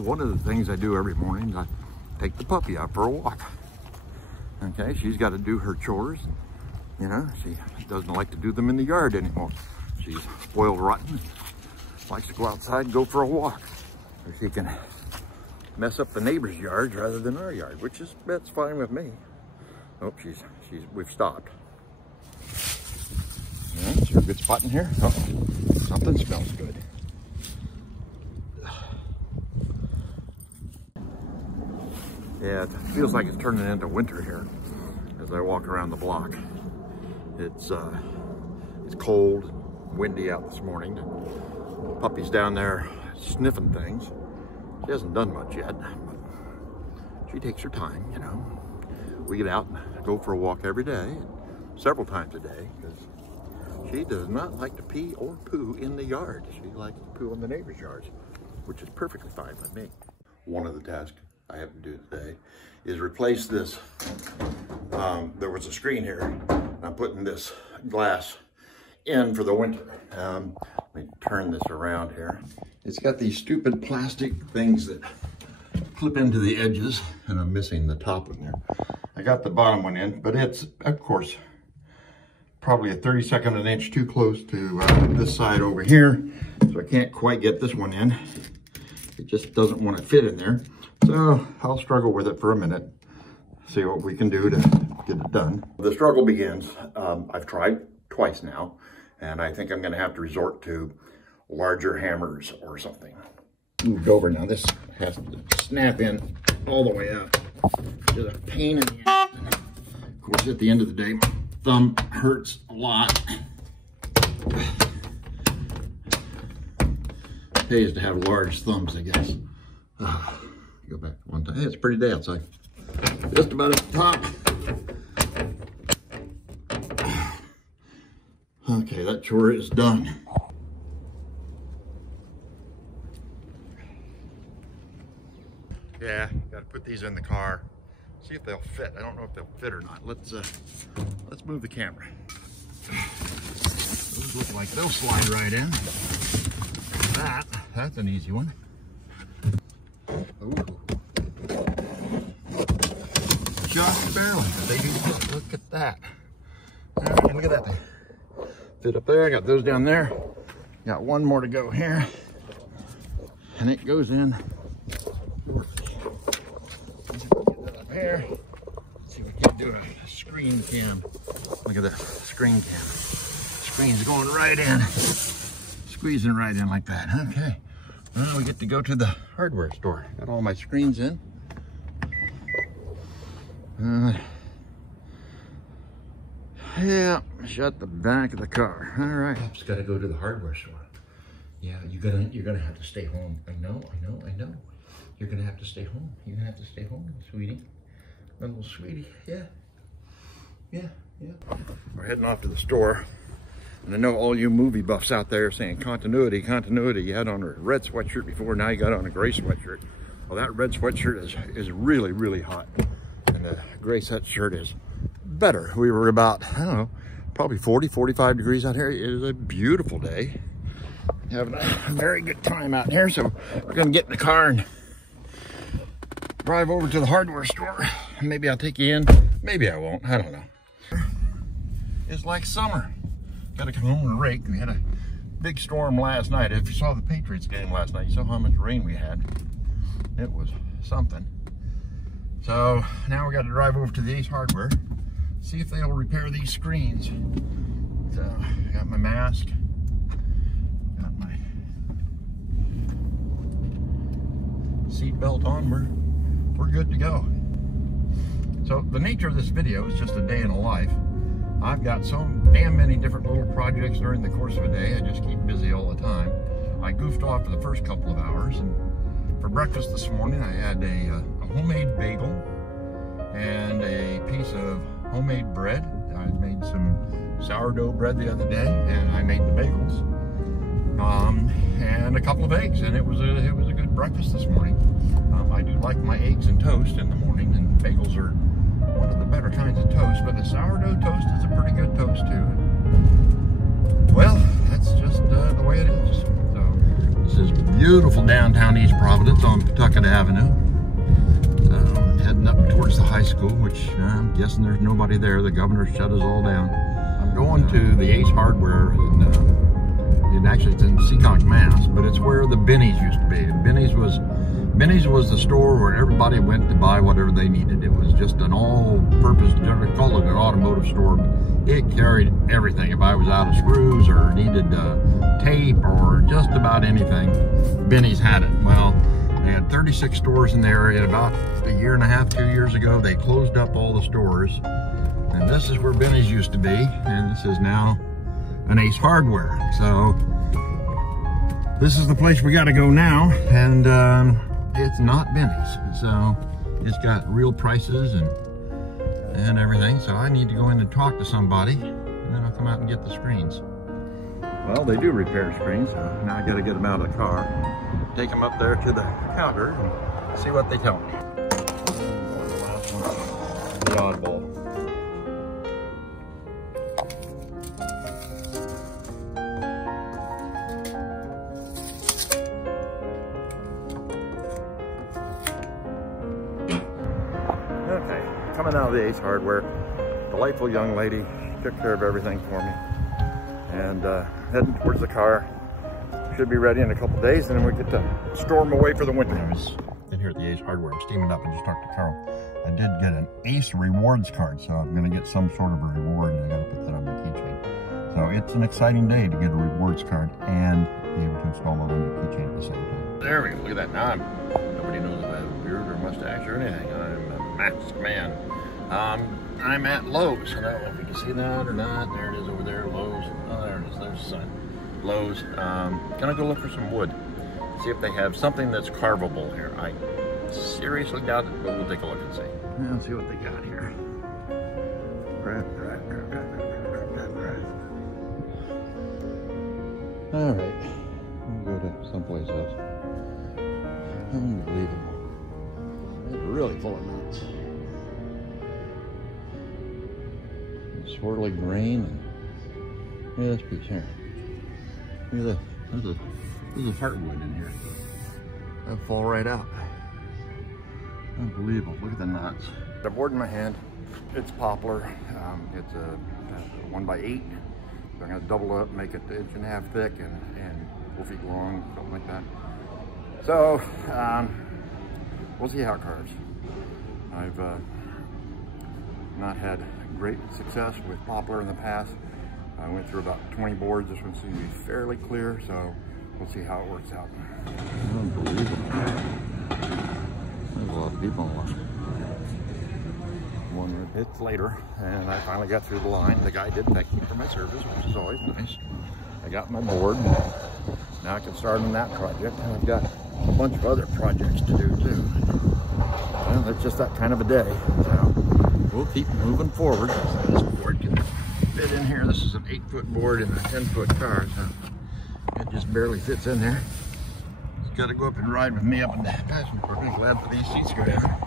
One of the things I do every morning is I take the puppy out for a walk. Okay, she's got to do her chores. You know, she doesn't like to do them in the yard anymore. She's spoiled rotten. Likes to go outside and go for a walk. So she can mess up the neighbor's yard rather than our yard, that's fine with me. Oh, we've stopped. Yeah, is there a good spot in here? Uh-oh, something smells good. Yeah, it feels like it's turning into winter here as I walk around the block. It's cold, windy out this morning. The puppy's down there sniffing things. She hasn't done much yet, but she takes her time, you know. We get out and go for a walk every day, several times a day, because she does not like to pee or poo in the yard. She likes to poo in the neighbor's yards, which is perfectly fine with me. One of the tasks I have to do today is replace this. There was a screen here. I'm putting this glass in for the winter. Let me turn this around here. It's got these stupid plastic things that clip into the edges, and I'm missing the top one there. I got the bottom one in, but it's, of course, probably a 32nd of an inch too close to this side over here, so I can't quite get this one in. It just doesn't want to fit in there. So I'll struggle with it for a minute, see what we can do to get it done. The struggle begins. I've tried twice now, and I think I'm going to have to resort to larger hammers or something. Moved over now. This has to snap in all the way out. Just a pain in the ass. Of course, at the end of the day, my thumb hurts a lot. Pays to have large thumbs, I guess. Go back one time. Hey, it's a pretty day outside. Just about at the top. Okay, that chore is done. Yeah, got to put these in the car. See if they'll fit. I don't know if they'll fit or not. Let's move the camera. Those look like they'll slide right in. That's an easy one. Ooh. Just barely. They do fit. Look at that. All right, look at that thing. Fit up there. I got those down there. Got one more to go here. And it goes in. Get that up here. Let's see if we can do a screen cam. Look at that screen cam. Screen's going right in. Squeezing right in like that. Okay. Now we get to go to the hardware store. Got all my screens in. Yeah, shut the back of the car. All right. Just gotta go to the hardware store. Yeah, you're gonna have to stay home. I know. You're gonna have to stay home. You're gonna have to stay home, sweetie. My little sweetie. Yeah. We're heading off to the store. And I know all you movie buffs out there are saying continuity. You had on a red sweatshirt before, now you got on a gray sweatshirt. Well, that red sweatshirt is really, really hot. And the gray sweatshirt is better. We were about, I don't know, probably 40, 45 degrees out here. It is a beautiful day. Having a very good time out here. So we're gonna get in the car and drive over to the hardware store. Maybe I'll take you in, maybe I won't, I don't know. It's like summer. Gotta come home and rake. We had a big storm last night. If you saw the Patriots game last night, you saw how much rain we had. It was something. So now we got to drive over to the Ace Hardware, see if they'll repair these screens. So I got my mask, got my seat belt on. We're good to go. So the nature of this video is just a day in a life. I've got so damn many different little projects during the course of a day. I just keep busy all the time. I goofed off for the first couple of hours, and for breakfast this morning I had a homemade bagel and a piece of homemade bread. I made some sourdough bread the other day, and I made the bagels, and a couple of eggs, and it was a good breakfast this morning. I do like my eggs and toast in the morning, and bagels are one of the better kinds of toast, but the sourdough toast is a pretty good toast too. Well, that's just the way it is. So this is beautiful downtown East Providence on Pawtucket which I'm guessing there's nobody there. The governor shut us all down. I'm going to the Ace Hardware, and actually it's in Seekonk, Mass, but it's where the Benny's used to be. And Benny's was the store where everybody went to buy whatever they needed. It was just an all-purpose, generally called it an automotive store. It carried everything. If I was out of screws or needed tape or just about anything, Benny's had it. Well, they had 36 stores in the area. About a year and a half, 2 years ago, they closed up all the stores. And this is where Benny's used to be, and this is now an Ace Hardware. So this is the place we got to go now, and it's not Benny's. So it's got real prices and everything. So I need to go in and talk to somebody, and then I'll come out and get the screens. Well, they do repair screens, so now I got to get them out of the car, take them up there to the counter, and see what they tell me. The oddball. Okay, coming out of the Ace Hardware, delightful young lady, took care of everything for me, and heading towards the car. Should be ready in a couple days, and then we get to store them away for the winter. I was in here at the Ace Hardware. I'm steaming up and just talked to Carol. I did get an Ace Rewards card, so I'm going to get some sort of a reward, and I got to put that on my keychain. So it's an exciting day to get a rewards card and be able to install it on your keychain at the same time. There we go. Look at that. Now nobody knows if I have a beard or mustache or anything. I'm a masked man. I'm at Lowe's. I don't know if you can see that or not. There it is over there, Lowe's. Oh, there it is. There's the sun. Lowe's. Gonna go look for some wood. See if they have something that's carvable here. I seriously doubt it, but we'll take a look and see. Yeah, let's see what they got here. Right. All right, we'll go to someplace else. Unbelievable. It's really full of nuts. Swirling rain. And look at this piece here. Look at this. There's a heartwood in here. That'll fall right out. Unbelievable. Look at the nuts. The board in my hand, it's poplar. It's a 1x8. So I'm going to double it up, make it 1.5 inches thick and 4 feet long, something like that. So we'll see how it carves. I've not had great success with poplar in the past. I went through about 20 boards. This one seems to be fairly clear, so we'll see how it works out. Unbelievable. There's a lot of people on one hit later, and I finally got through the line. The guy did thank me for my service, which is always nice. I got my board. Now I can start on that project, and I've got a bunch of other projects to do too. Well, it's just that kind of a day, so we'll keep moving forward. This board can fit in here. This is an 8-foot board in a 10-foot car, so it just barely fits in there. It's got to go up and ride with me up in the passenger car. I'm glad for these seats go down.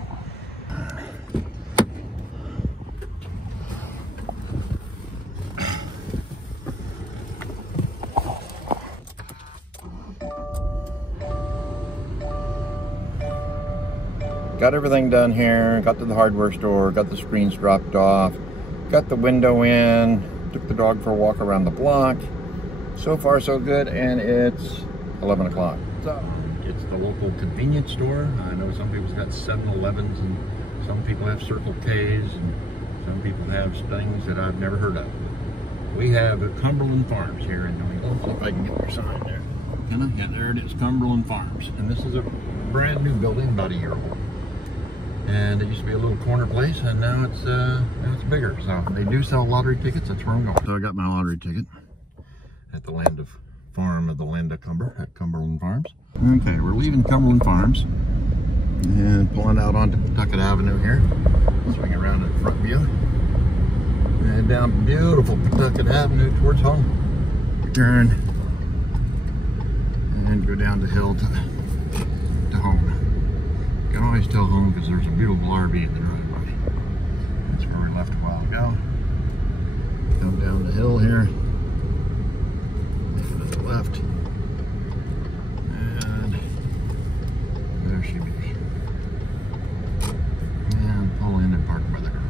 Got everything done here, got to the hardware store, got the screens dropped off, got the window in, took the dog for a walk around the block. So far so good, and it's 11 o'clock. So it's the local convenience store. I know some people's got 7-Elevens, and some people have Circle K's, and some people have things that I've never heard of. We have Cumberland Farms here in New England. Let's see if I can get their sign there. Yeah, there it is, Cumberland Farms. And this is a brand new building, about a year old. And it used to be a little corner place, and now it's bigger. So they do sell lottery tickets. That's where I'm going. So I got my lottery ticket at the land of Cumber at Cumberland Farms. Okay, we're leaving Cumberland Farms and pulling out onto Pawtucket Avenue here. Swing around in the front view and down beautiful Pawtucket Avenue towards home. Turn and go down the hill to home. You can always tell home because there's a beautiful RV in the driveway. That's where we left a while ago. Come down the hill here, make it to the left, and there she is. And pull in and park by the garage.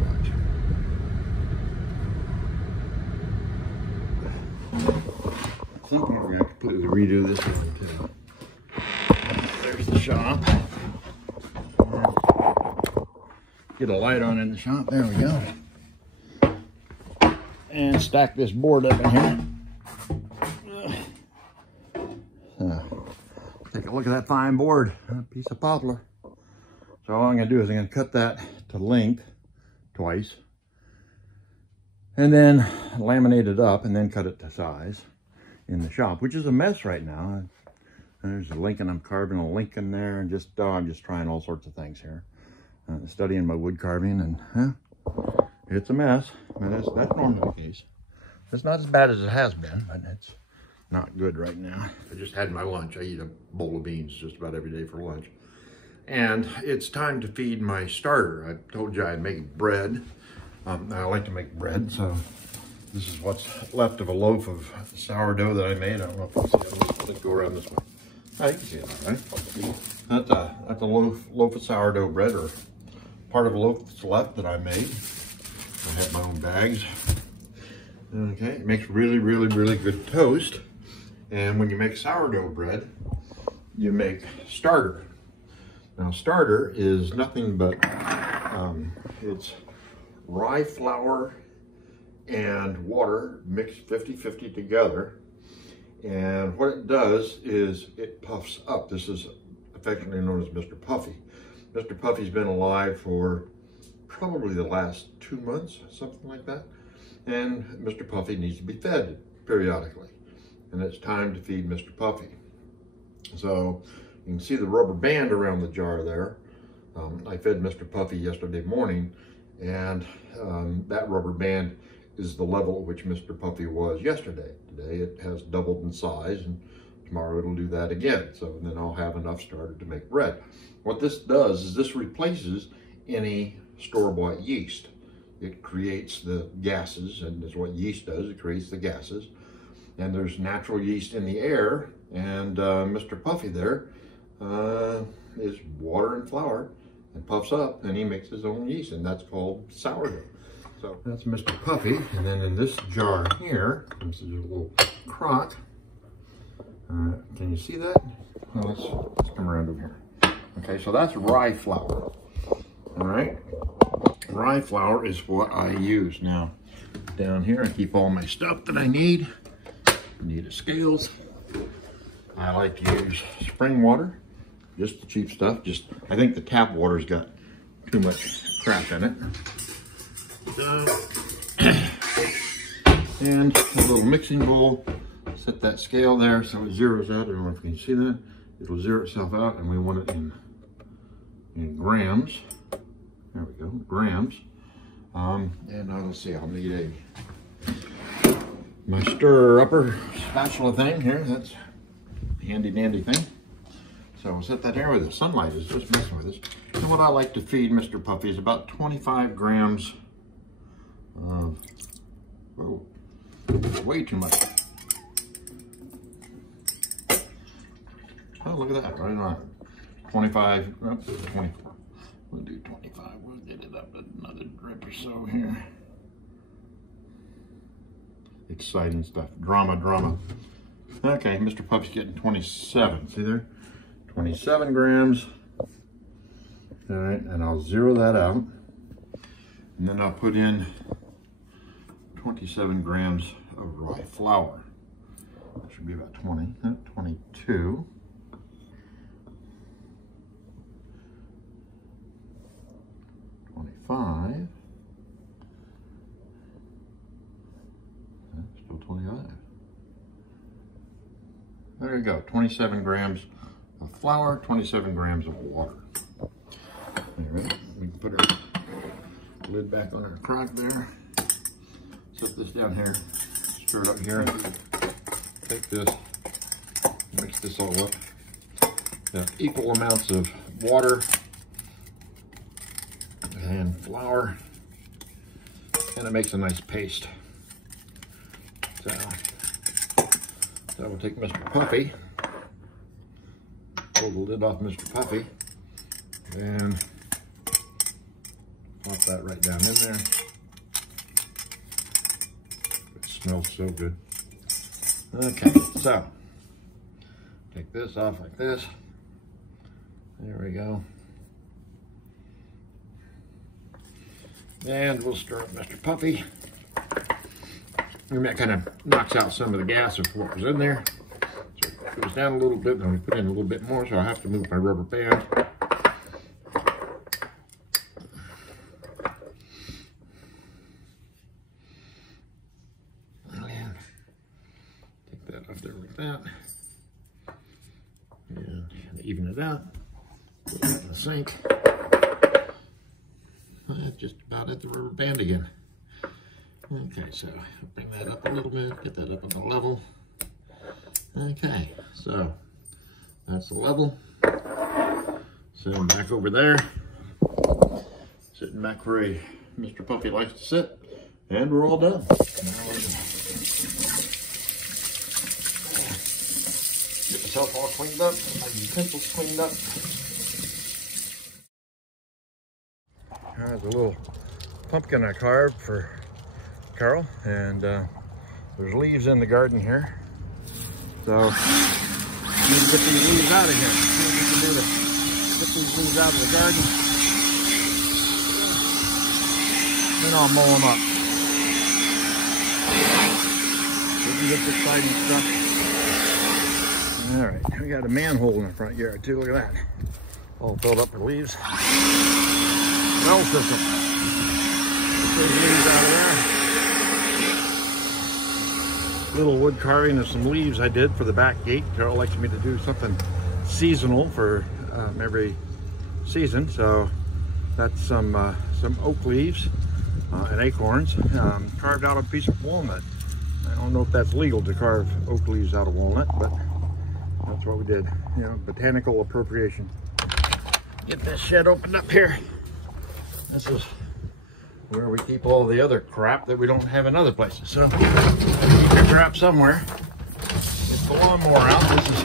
shop. Get a light on in the shop. There we go. And stack this board up in here. So, take a look at that fine board. A piece of poplar. So all I'm going to do is I'm going to cut that to length twice. And then laminate it up and then cut it to size in the shop, which is a mess right now. There's a Lincoln. I'm carving a Lincoln there, and just I'm just trying all sorts of things here. Studying my wood carving, and it's a mess. I mean, that's normally the case. It's not as bad as it has been, but it's not good right now. I just had my lunch. I eat a bowl of beans just about every day for lunch. And it's time to feed my starter. I told you I'd make bread. I like to make bread, so this is what's left of a loaf of sourdough that I made. I don't know if you can see it. Let's go around this way. Oh, you can see it, all right? That's a loaf of sourdough bread, or part of a loaf that's left that I made. I have my own bags. Okay, it makes really, really, really good toast. And when you make sourdough bread, you make starter. Now, starter is nothing but, it's rye flour and water mixed 50-50 together. And what it does is it puffs up. This is affectionately known as Mr. Puffy. Mr. Puffy's been alive for probably the last 2 months, something like that. And Mr. Puffy needs to be fed periodically. And it's time to feed Mr. Puffy. So you can see the rubber band around the jar there. I fed Mr. Puffy yesterday morning, and that rubber band is the level at which Mr. Puffy was yesterday. Today it has doubled in size, and tomorrow it'll do that again. So then I'll have enough starter to make bread. What this does is this replaces any store-bought yeast. It creates the gases, and that's what yeast does. It creates the gases. And there's natural yeast in the air, and Mr. Puffy there is water and flour, and puffs up, and he makes his own yeast, and that's called sourdough. So that's Mr. Puffy. And then in this jar here, this is a little crock. Can you see that? Well, let's come around over here. Okay, so that's rye flour. All right, rye flour is what I use. Now, down here I keep all my stuff that I need. I need scales. I like to use spring water, just the cheap stuff. I think the tap water's got too much crap in it. And a little mixing bowl. Set that scale there so it zeroes out. I don't know if you can see that. It'll zero itself out, and we want it in grams. There we go, grams. And let's see, I'll need my stir upper spatula thing here. That's a handy dandy thing. So we'll set that there with the sunlight is just messing with us. And what I like to feed Mr. Puffy is about 25 grams of, oh, way too much. Oh, look at that, right on. 25, oh, 24. We'll do 25. We'll get it up another drip or so here. Exciting stuff. Drama, drama. Okay, Mr. Puffy's getting 27. See there? 27 grams. All right, and I'll zero that out. And then I'll put in 27 grams of rye flour. That should be about 20, 22. 25. Still 25. There you go. 27 grams of flour, 27 grams of water. Right. We can put our lid back on our crock there. Set this down here. Stir it up here. Take this. Mix this all up. Now, equal amounts of water and flour, and it makes a nice paste. So we'll take Mr. Puffy, pull the lid off Mr. Puffy, and pop that right down in there. It smells so good. Okay, so take this off like this, There we go. And we'll stir up Mr. Puppy. And that kind of knocks out some of the gas of what was in there. So it goes down a little bit, then we put in a little bit more, so I have to move my rubber band. And take that off there like that. And even it out. Put that in the sink. That's just about at the rubber band again. Okay, so bring that up a little bit, get that up on the level. Okay, so that's the level. Sitting back over there. Sitting back where Mr. Puppy likes to sit. And we're all done. Get myself all cleaned up, my utensils cleaned up. There's a little pumpkin I carved for Carol, and there's leaves in the garden here. So, I need to get these leaves out of here. See what we can do to get these leaves out of the garden. Then I'll mow them up. We can get this exciting stuff. All right, we got a manhole in the front yard too. Look at that. All filled up with leaves. Well system. Get those leaves out of there. Little wood carving of some leaves I did for the back gate. Carol likes me to do something seasonal for every season. So that's some oak leaves and acorns carved out of a piece of walnut. I don't know if that's legal to carve oak leaves out of walnut, but that's what we did. You know, botanical appropriation. Get this shed opened up here. This is where we keep all the other crap that we don't have in other places. So, keep your crap somewhere. Get the lawnmower out. This is.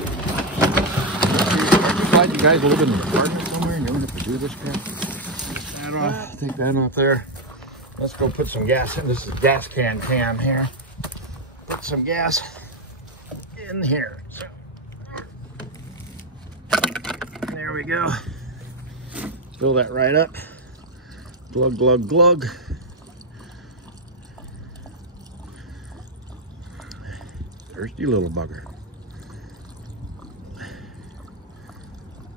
I'm glad you guys live in an apartment somewhere and you don't have to do this crap. That off. Take that off there. Let's go put some gas in. This is gas can cam here. Put some gas in here. So, there we go. Fill that right up. Glug, glug, glug. Thirsty little bugger.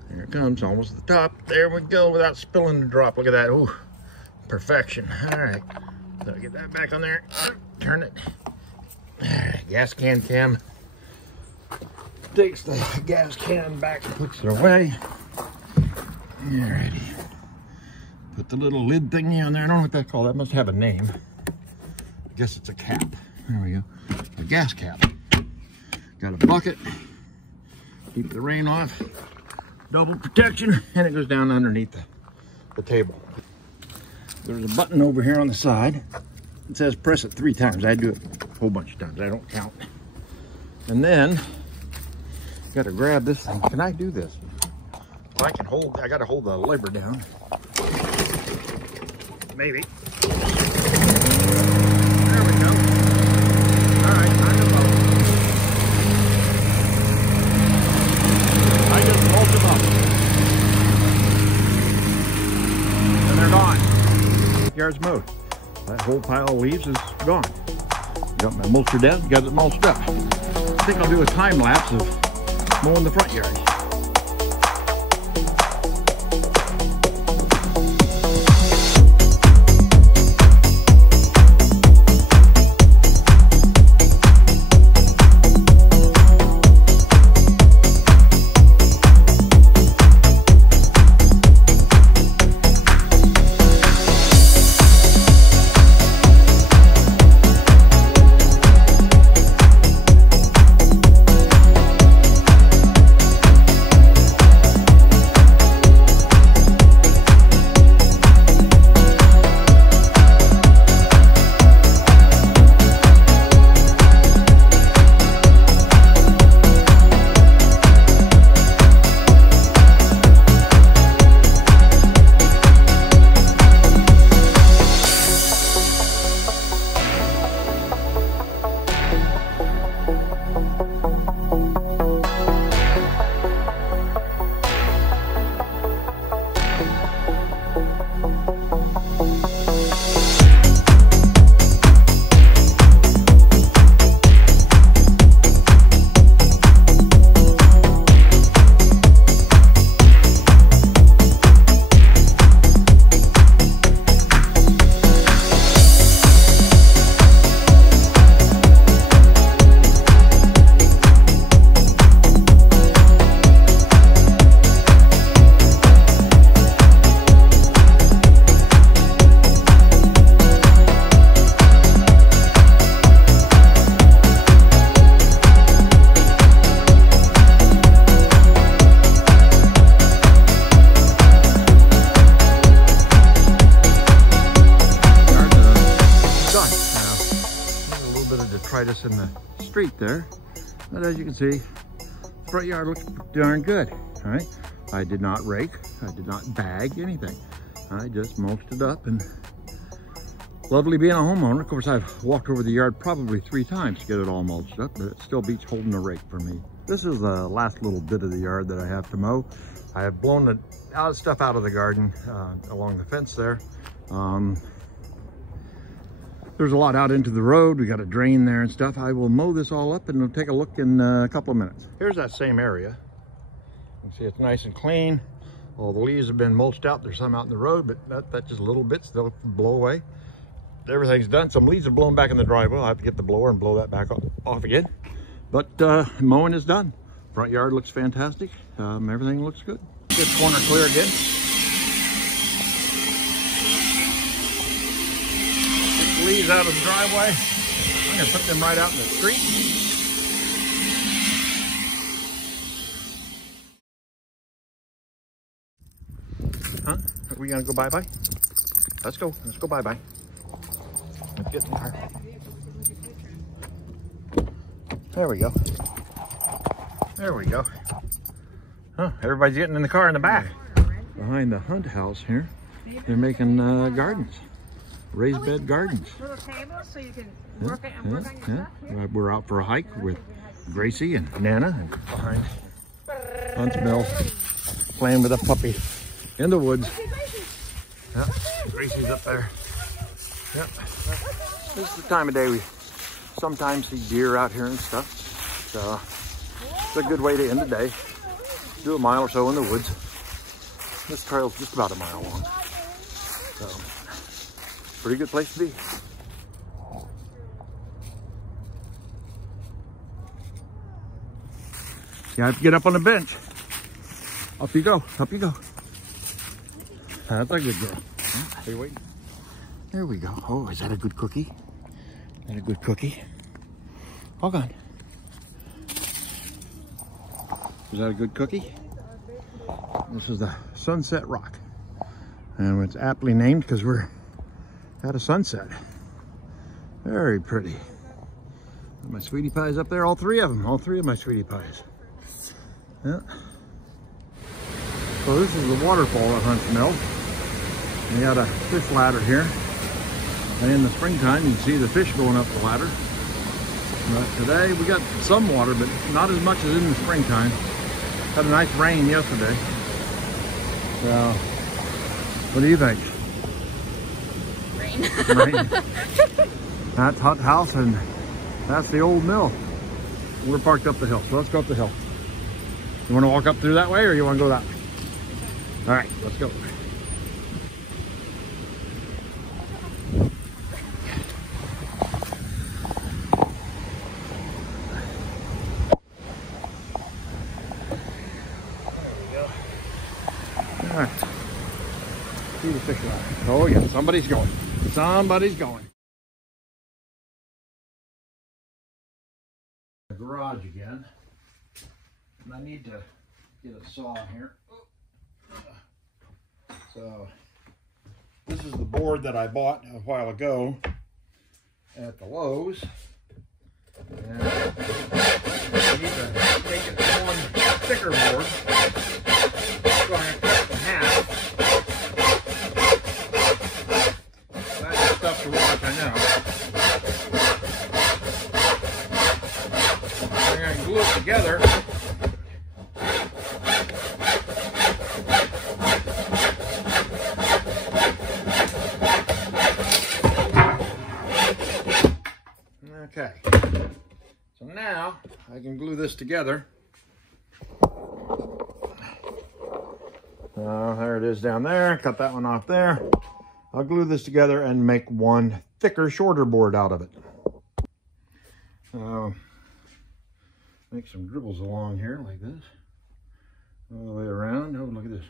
There it comes, almost at the top. There we go, without spilling the drop. Look at that. Ooh, perfection. All right. So get that back on there. Turn it. All right, gas can cam. Takes the gas can back and puts it away. Alrighty. Put the little lid thingy on there. I don't know what that's called. That must have a name. I guess it's a cap. There we go. A gas cap. Got a bucket. Keep the rain off. Double protection. And it goes down underneath the table. There's a button over here on the side. It says press it 3 times. I do it a whole bunch of times. I don't count. And then, got to grab this thing. Can I do this? Well, I can hold, I got to hold the lever down. Maybe. There we go. All right, time to vote. I just pulled them up. And they're gone. Yard's mowed. That whole pile of leaves is gone. Got my mulcher down, got it mulched up. I think I'll do a time lapse of mowing the front yard. us in the street there. But as you can see, the front yard looks darn good, all right? I did not rake, I did not bag anything. I just mulched it up, and lovely being a homeowner. Of course, I've walked over the yard probably 3 times to get it all mulched up, but it still beats holding a rake for me. This is the last little bit of the yard that I have to mow. I have blown the stuff out of the garden along the fence there. There's a lot out into the road. We got a drain there and stuff. I will mow this all up and we'll take a look in a couple of minutes. Here's that same area. You can see it's nice and clean. All the leaves have been mulched out. There's some out in the road, but that's just little bits. They'll blow away. Everything's done. Some leaves are blown back in the driveway. I'll have to get the blower and blow that back off again. But mowing is done. Front yard looks fantastic. Everything looks good. This corner clear again. Get the leaves out of the driveway. I'm gonna put them right out in the street. Huh? Are we gonna go bye-bye? Let's go. Let's go bye-bye. Let's get in the car. There we go. There we go. Huh, everybody's getting in the car in the back. Behind the Hunt house here, they're making gardens. Raised bed gardens. Little tables so you can work on your stuff here. We're out for a hike with Gracie and Nana, and behind Hunt's mill, playing with a puppy in the woods. Yep, Gracie's up there. Yep. This is the time of day we sometimes see deer out here and stuff. So it's a good way to end the day. Do a mile or so in the woods. This trail's just about a mile long. So pretty good place to be. You have to get up on the bench. Up you go, up you go. That's a good girl. Are you waiting? There we go. Oh, is that a good cookie? Is that a good cookie? Hold on. Is that a good cookie? This is the Sunset Rock. And it's aptly named because we're at a sunset. Very pretty. My sweetie pies up there, all 3 of them. All 3 of my sweetie pies. Yeah. So this is the waterfall at Hunt's Mill. We got a fish ladder here. And in the springtime, you can see the fish going up the ladder. But today we got some water, but not as much as in the springtime. Had a nice rain yesterday. So, what do you think? Rain. That's Hunt House, and that's the old mill. We're parked up the hill, so let's go up the hill. You want to walk up through that way, or you want to go that way? All right, let's go. All right. See the fish ladder. Oh yeah, somebody's going. Somebody's going. The garage again. And I need to get a saw here. So this is the board that I bought a while ago at the Lowe's. And I need to make it one thicker board. So I'm going to cut it in half. That's stuff to watch, I know. I'm going to glue it together. Okay, so now I can glue this together. There it is down there. Cut that one off there. I'll glue this together and make one thicker, shorter board out of it. Make some dribbles along here like this. All the way around. Oh, look at this.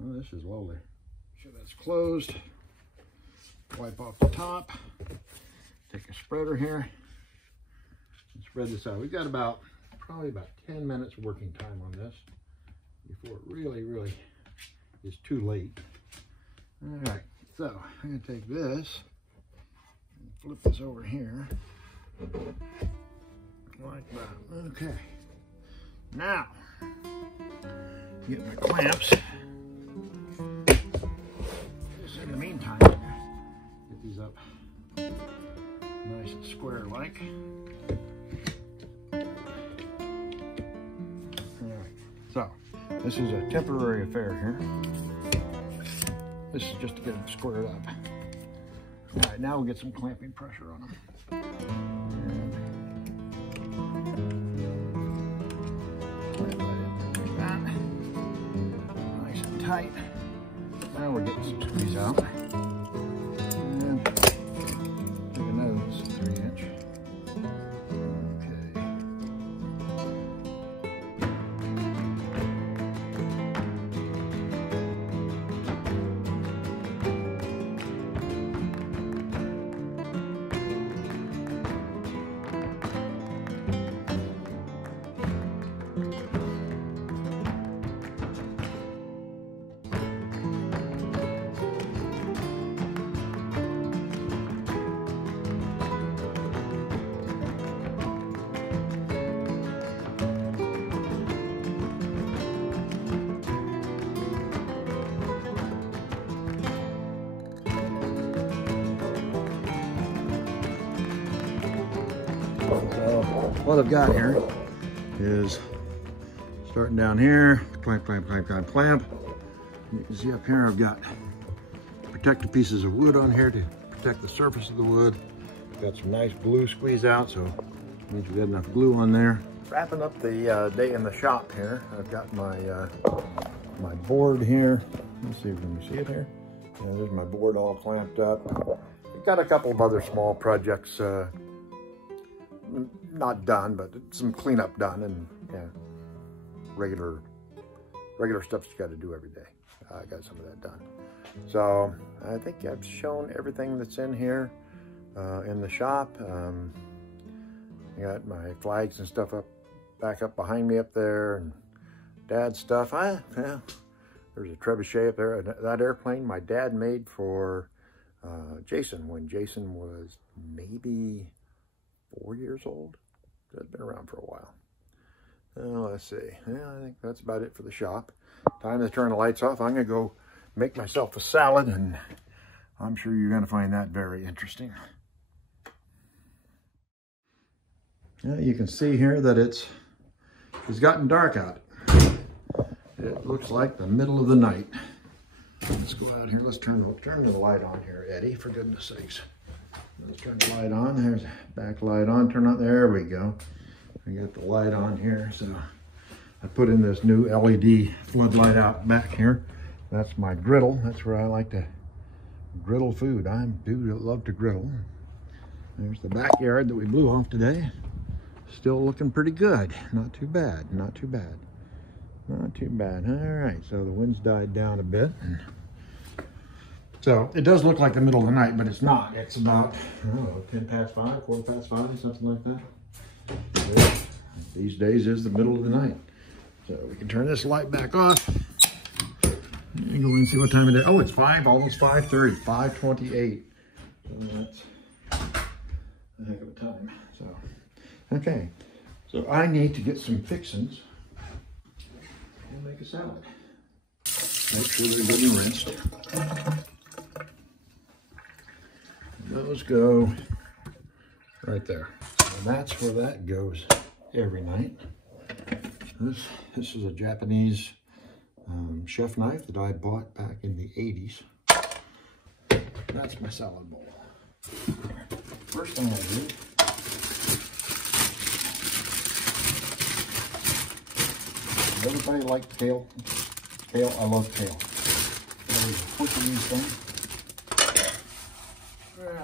Oh, this is lovely. Sure that's closed. Wipe off the top. Take a spreader here and spread this out. We've got probably about 10 minutes working time on this before it really is too late. All right, so I'm going to take this and flip this over here. Like that. Okay. Now, get my clamps. Just in the meantime, get these up nice and square like. Alright, so this is a temporary affair here. This is just to get them squared up. Alright, now we'll get some clamping pressure on them. Like that. Nice and tight. Now we're getting some squeeze out. And take another 3-inch. Okay. So what I've got here is starting down here, clamp, clamp, clamp, clamp, clamp. You can see up here I've got protective pieces of wood on here to protect the surface of the wood. Got some nice glue squeeze out, so it means we've got enough glue on there. Wrapping up the day in the shop here. I've got my my board here. Let's see if you can see it here. Yeah, there's my board all clamped up. I've got a couple of other small projects not done, but some cleanup done, and yeah, regular stuff you got to do every day. I got some of that done. So I think I've shown everything that's in here in the shop. I got my flags and stuff back up behind me up there, and Dad's stuff. Yeah, there's a trebuchet up there. That airplane my dad made for Jason when Jason was maybe 4 years old. That's been around for a while. Let's see. Yeah, I think that's about it for the shop. Time to turn the lights off. I'm gonna go make myself a salad, and I'm sure you're gonna find that very interesting. Yeah, you can see here that it's gotten dark out. It looks like the middle of the night. Let's go out here. Let's turn the light on here, Eddie, for goodness sakes. Let's turn the light on. There's a back light on. Turn on. There we go. We got the light on here. So I put in this new LED floodlight out back here. That's my griddle. That's where I like to griddle food. I do love to griddle. There's the backyard that we blew off today. Still looking pretty good. Not too bad. Not too bad. Not too bad. All right. So the wind's died down a bit. So it does look like the middle of the night, but it's not. It's about, I don't know, 10 past 5, 4 past 5, something like that. So these days is the middle of the night. So we can turn this light back off and go and see what time it is. Oh, it's 5, almost 5:30, 5:28. So that's a heck of a time. So, okay. So I need to get some fixins and make a salad. Make sure they're good and rinsed. Those go right there. And that's where that goes every night. This is a Japanese chef knife that I bought back in the 80s. That's my salad bowl. First thing I do, does everybody like kale? Kale, I love kale. So put these things.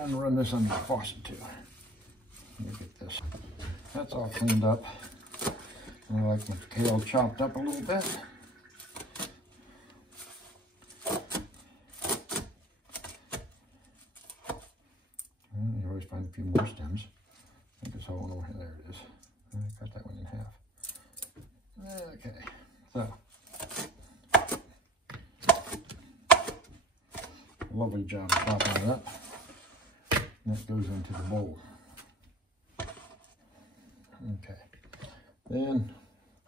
And run this under the faucet too. Look at this. That's all cleaned up. I like my kale chopped up a little bit. You always find a few more stems. I think this whole one over here, there it is. I cut that one in half. Okay, so. Lovely job chopping it up. That goes into the bowl. Okay. Then,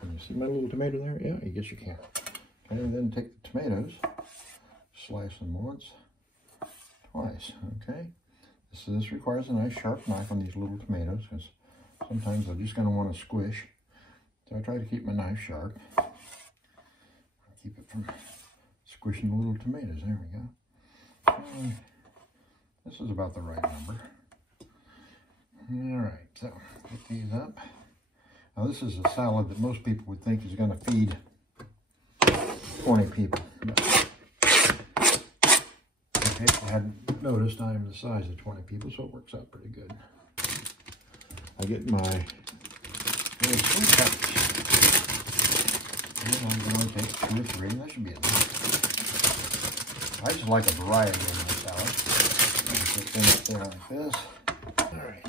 can you see my little tomato there? Yeah, I guess you can. Okay, then take the tomatoes, slice them once, twice, okay? This requires a nice sharp knife on these little tomatoes because sometimes they're just going to want to squish. So I try to keep my knife sharp. Keep it from squishing the little tomatoes. There we go. And this is about the right number. All right, so put these up. Now this is a salad that most people would think is going to feed 20 people. But in case you hadn't noticed, I am the size of 20 people, so it works out pretty good. I get my very sweet peppers. And I'm going to take 2 or 3, and that should be enough. I just like a variety in my salad. Put them up there like this. All right.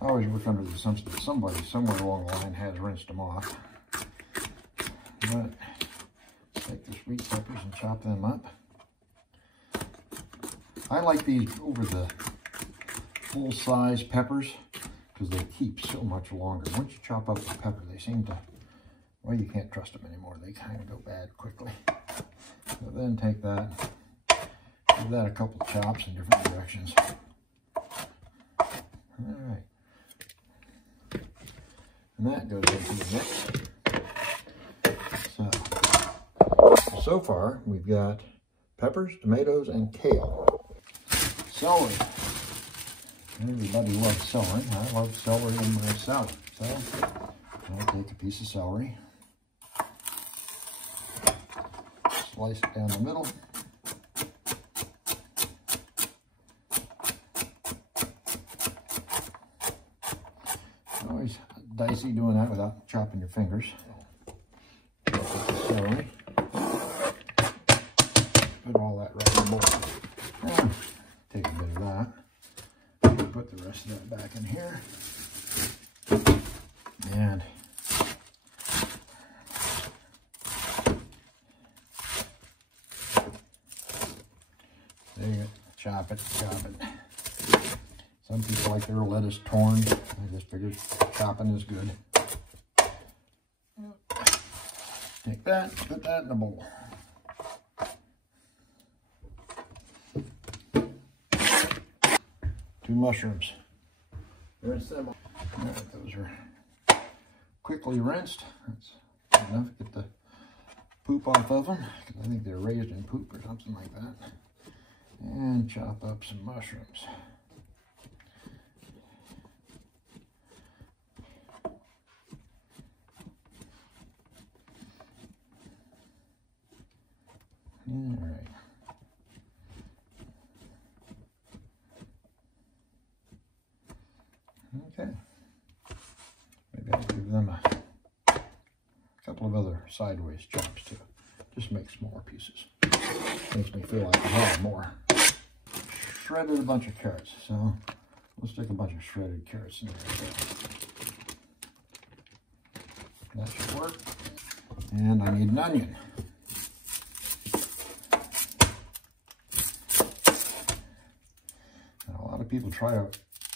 I always work under the assumption that somebody somewhere along the line has rinsed them off. But take the sweet peppers and chop them up. I like these over the full-size peppers because they keep so much longer. Once you chop up the pepper, they seem to, well, you can't trust them anymore. They kind of go bad quickly. So then take that, give that a couple of chops in different directions. All right. And that goes into the mix. So far, we've got peppers, tomatoes, and kale. Celery. Everybody loves celery. I love celery in my salad. So I'll take a piece of celery, slice it down the middle. Always dicey doing that without chopping your fingers. Take the celery. Put all that right in the bowl. And take a bit of that. Put the rest of that back in here. And there you go. Chop it, chop it. Some people like their lettuce torn. I just figured chopping is good. Take that, put that in the bowl. 2 mushrooms. Rinse them off. All right, those are quickly rinsed. That's enough to get the poop off of them, because I think they're raised in poop or something like that. And chop up some mushrooms. All right. Okay. Maybe I'll give them a couple of other sideways chops too. Just make smaller pieces. Makes me feel like I have more. Shredded a bunch of carrots, so we'll stick a bunch of shredded carrots in there. That should work. And I need an onion. Now, a lot of people try to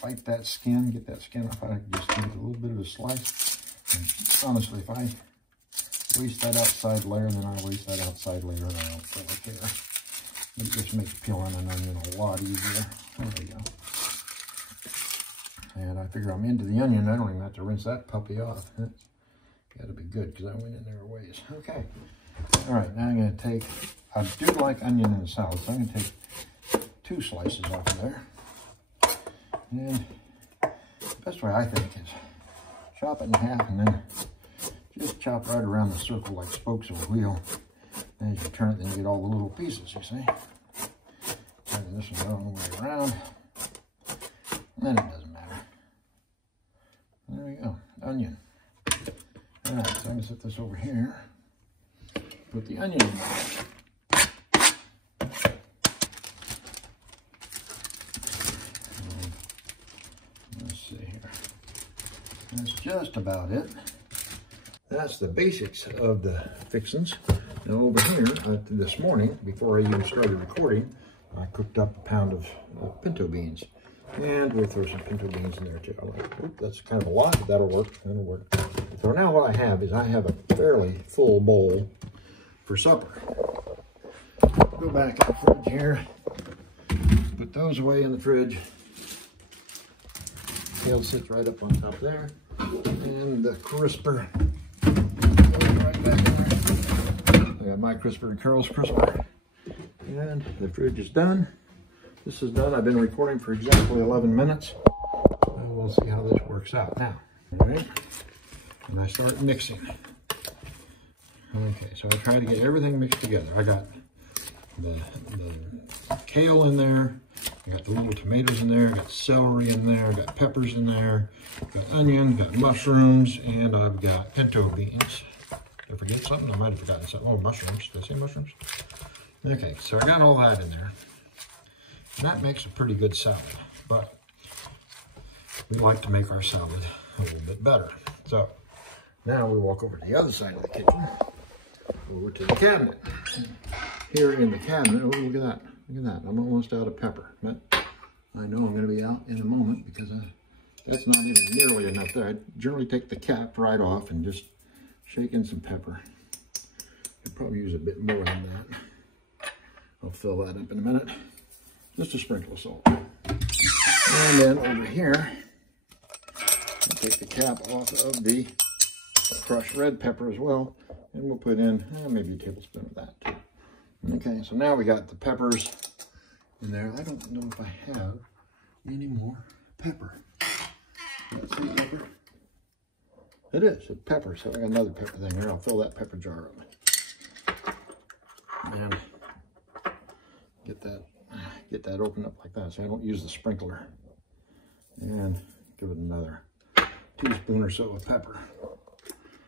bite that skin, get that skin off. I can just give it a little bit of a slice. And honestly, if I waste that outside layer, then I'll waste that outside layer, and I don't really care. It just makes peeling an onion a lot easier. There we go. And I figure I'm into the onion. I don't even have to rinse that puppy off. That's got to be good because I went in there a ways. Okay. All right, now I'm going to take, I do like onion in the salad, so I'm going to take 2 slices off of there. And the best way I think is chop it in half and then just chop right around the circle like spokes of a wheel. And as you turn it, then you get all the little pieces, you see. Turning this one the wrong way around. And then it doesn't matter. There we go, onion. All right, so I'm going to set this over here. Put the onion in there. That's just about it. That's the basics of the fixins. Now over here, this morning, before I even started recording, I cooked up a pound of pinto beans. And we'll throw some pinto beans in there too. That's kind of a lot, but that'll work. That'll work. So now what I have is I have a fairly full bowl for supper. Go back in the fridge here. Put those away in the fridge. Kale sits right up on top there. And the crisper goes right back in there. I got my crisper and Carol's crisper. And the fridge is done. This is done. I've been recording for exactly 11 minutes. And we'll see how this works out now. All right. And I start mixing. Okay, so I try to get everything mixed together. I got the kale in there. I got the little tomatoes in there. I got celery in there. I got peppers in there. Got onion, got mushrooms, and I've got pinto beans. Did I forget something? I might have forgotten something. Oh, mushrooms. Did I say mushrooms? Okay, so I got all that in there. And that makes a pretty good salad, but we like to make our salad a little bit better. So now we walk over to the other side of the kitchen, over to the cabinet. Here in the cabinet, oh, look at that. Look at that. I'm almost out of pepper, but I know I'm going to be out in a moment because that's not even nearly enough there. I generally take the cap right off and just shake in some pepper. I'd probably use a bit more than that. I'll fill that up in a minute. Just a sprinkle of salt. And then over here, I'll take the cap off of the crushed red pepper as well. And we'll put in maybe a tablespoon of that too. Okay, so now we got the peppers in there. I don't know if I have any more pepper. Let's see, pepper. It is, it's pepper. So I got another pepper thing here. I'll fill that pepper jar up. And get that opened up like that so I don't use the sprinkler. And give it another teaspoon or so of pepper.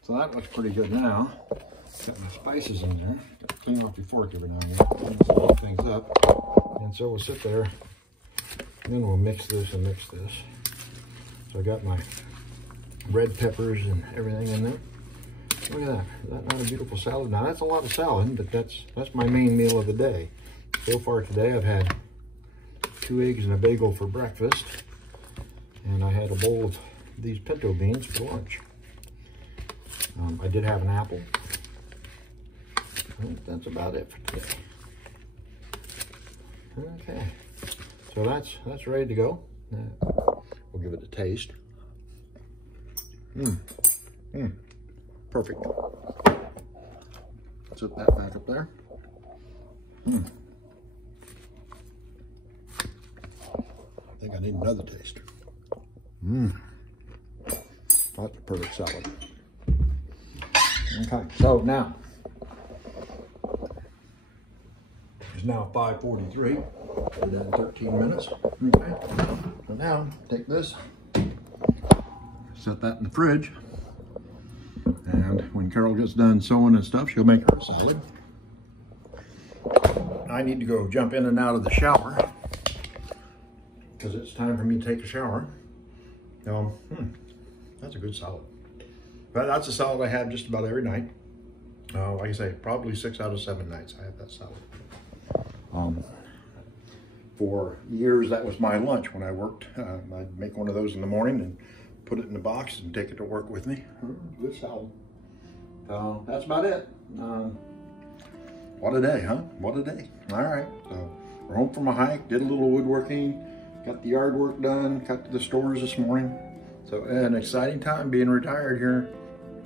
So that looks pretty good now. Got my spices in there. Got to clean off your fork every now and then. Clean things up. And so we'll sit there. And then we'll mix this and mix this. So I got my red peppers and everything in there. Look at that. Is that not a beautiful salad? Now that's a lot of salad, but that's my main meal of the day. So far today I've had 2 eggs and a bagel for breakfast. And I had a bowl of these pinto beans for lunch. I did have an apple. That's about it for today. Okay, so that's ready to go. We'll give it a taste. Perfect. Set that back up there. I think I need another taste. That's a perfect salad. Okay, so now it's now 5:43. We're done in 13 minutes. Okay, so now take this, set that in the fridge, and when Carol gets done sewing and stuff, she'll make her a salad. I need to go jump in and out of the shower because it's time for me to take a shower. That's a good salad. But that's a salad I have just about every night. Like I say, probably 6 out of 7 nights I have that salad. For years, that was my lunch when I worked. I'd make one of those in the morning and put it in a box and take it to work with me. Good salad. So that's about it. What a day, huh? What a day. All right, so we're home from a hike, did a little woodworking, got the yard work done, got to the stores this morning. So an exciting time being retired here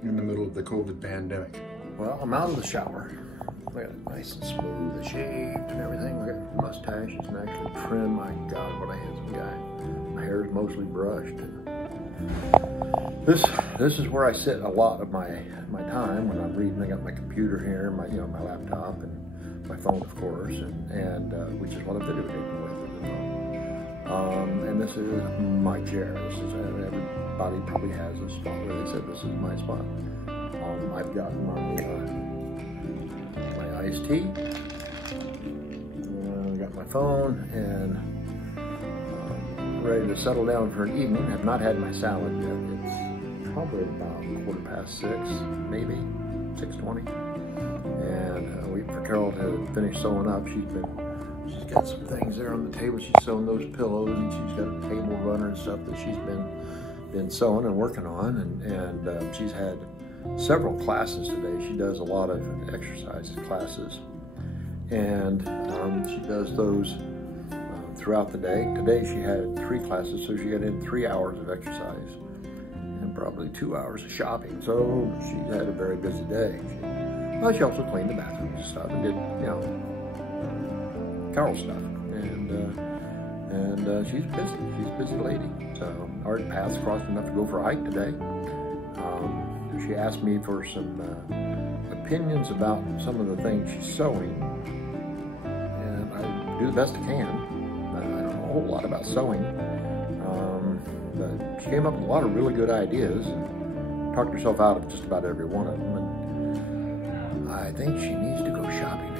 in the middle of the COVID pandemic. Well, I'm out of the shower. Look at it, nice and smooth, shaved and everything. Look at the mustache, it's actually trimmed. My God, what a handsome guy. My hair is mostly brushed. This is where I sit a lot of my time when I'm reading. I got my computer here, my laptop, and my phone, of course, and which is what I'm videotaping with. And this is my chair. This is everybody probably has a spot where they said this is my spot. I've got my iced tea. I got my phone and ready to settle down for an evening. I've not had my salad yet. It's probably about 6:15, maybe 6:20. And waiting for Carol to finish sewing up. She's been She's got some things there on the table. She's sewing those pillows, and she's got a table runner and stuff that she's been sewing and working on. And she's had several classes today. She does a lot of exercise classes, and she does those throughout the day. Today she had 3 classes, so she got in 3 hours of exercise and probably 2 hours of shopping. So she had a very busy day. Well, she also cleaned the bathrooms and stuff and did, you know, Carol stuff. And she's busy. She's a busy lady. So our paths crossed enough to go for a hike today. She asked me for some opinions about some of the things she's sewing, and I do the best I can. I don't know a whole lot about sewing, but she came up with a lot of really good ideas and talked herself out of just about every one of them. And I think she needs to go shopping